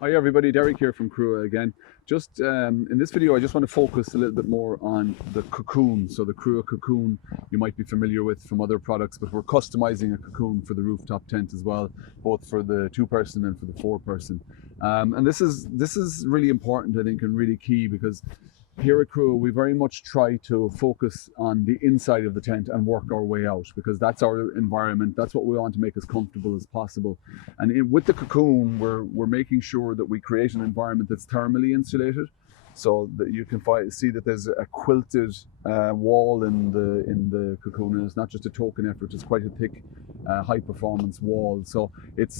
Hi everybody, Derek here from Crua again. Just in this video I just want to focus a little bit more on the cocoon. So the Crua cocoon you might be familiar with from other products, but we're customizing a cocoon for the rooftop tent as well, both for the 2-person and for the 4-person. And this is really important, I think, and really key, because here at Crua we very much try to focus on the inside of the tent and work our way out, because that's our environment, that's what we want to make as comfortable as possible. And with the cocoon we're making sure that we create an environment that's thermally insulated, so that you can see that there's a quilted wall in the cocoon, and it's not just a token effort, it's quite a thick high performance wall. So it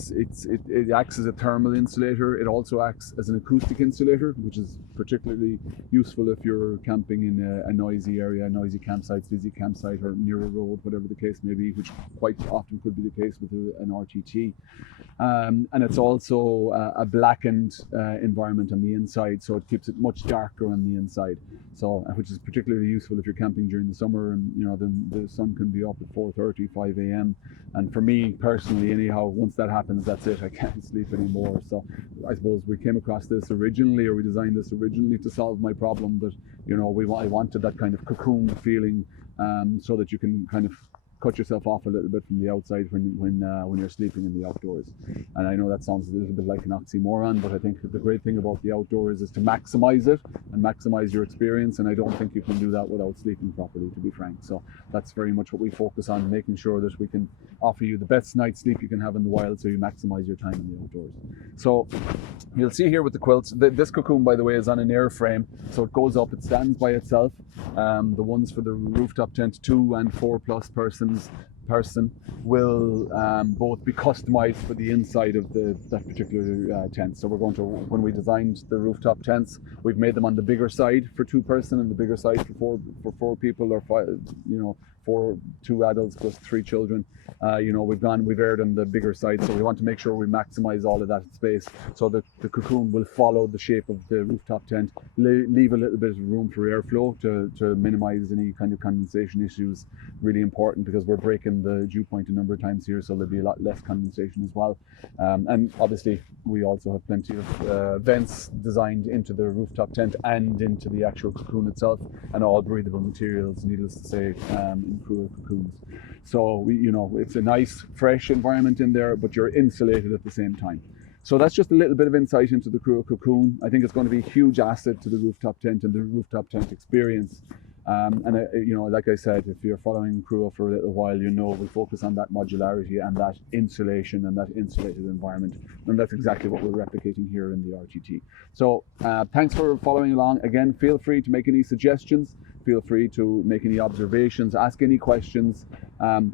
acts as a thermal insulator. It also acts as an acoustic insulator, which is particularly useful if you're camping in a noisy area, a noisy campsite, busy campsite, or near a road, whatever the case may be, which quite often could be the case with an RTT. And it's also a blackened environment on the inside, so it keeps it much darker on the inside, so which is particularly useful if you're camping during the summer, and you know the sun can be up at 4:30, 5 a.m. and for me personally anyhow, once that happens, that's it, I can't sleep anymore. So I suppose we came across this originally, or we designed this originally to solve my problem, that you know I wanted that kind of cocoon feeling, so that you can kind of cut yourself off a little bit from the outside when you're sleeping in the outdoors. And I know that sounds a little bit like an oxymoron, but I think the great thing about the outdoors is to maximize it and maximize your experience, and I don't think you can do that without sleeping properly, to be frank. So that's very much what we focus on, making sure that we can offer you the best night's sleep you can have in the wild, so you maximize your time in the outdoors. So you'll see here with the quilts, this cocoon, by the way, is on an air frame, so it goes up, it stands by itself. The ones for the rooftop tent 2 and 4+ person will both be customized for the inside of that particular tent. So we're going to, when we designed the rooftop tents, we've made them on the bigger side for 2-person and the bigger side for 4 people, or 5, you know, 2 adults plus 3 children. You know, we've erred on the bigger side, so we want to make sure we maximize all of that space, so that the cocoon will follow the shape of the rooftop tent, leave a little bit of room for airflow to minimize any kind of condensation issues. Really important, because we're breaking the dew point a number of times here, so there'll be a lot less condensation as well. And obviously we also have plenty of vents designed into the rooftop tent and into the actual cocoon itself, and all breathable materials, needless to say, in Crua cocoons. So you know, it's a nice fresh environment in there, but you're insulated at the same time. So that's just a little bit of insight into the Crua cocoon. I think it's going to be a huge asset to the rooftop tent and the rooftop tent experience. You know, like I said, if you're following Crua for a little while, you know we focus on that modularity and that insulation and that insulated environment, and that's exactly what we're replicating here in the RTT. So thanks for following along. Again, feel free to make any suggestions, feel free to make any observations, ask any questions.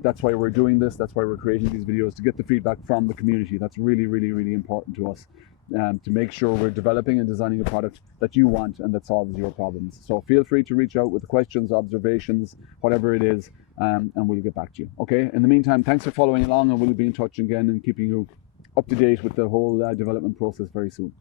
That's why we're doing this, that's why we're creating these videos, to get the feedback from the community. That's really, really, really important to us. To make sure we're developing and designing a product that you want and that solves your problems. So feel free to reach out with questions, observations, whatever it is, and we'll get back to you. Okay, in the meantime, thanks for following along, and we'll be in touch again and keeping you up to date with the whole development process very soon.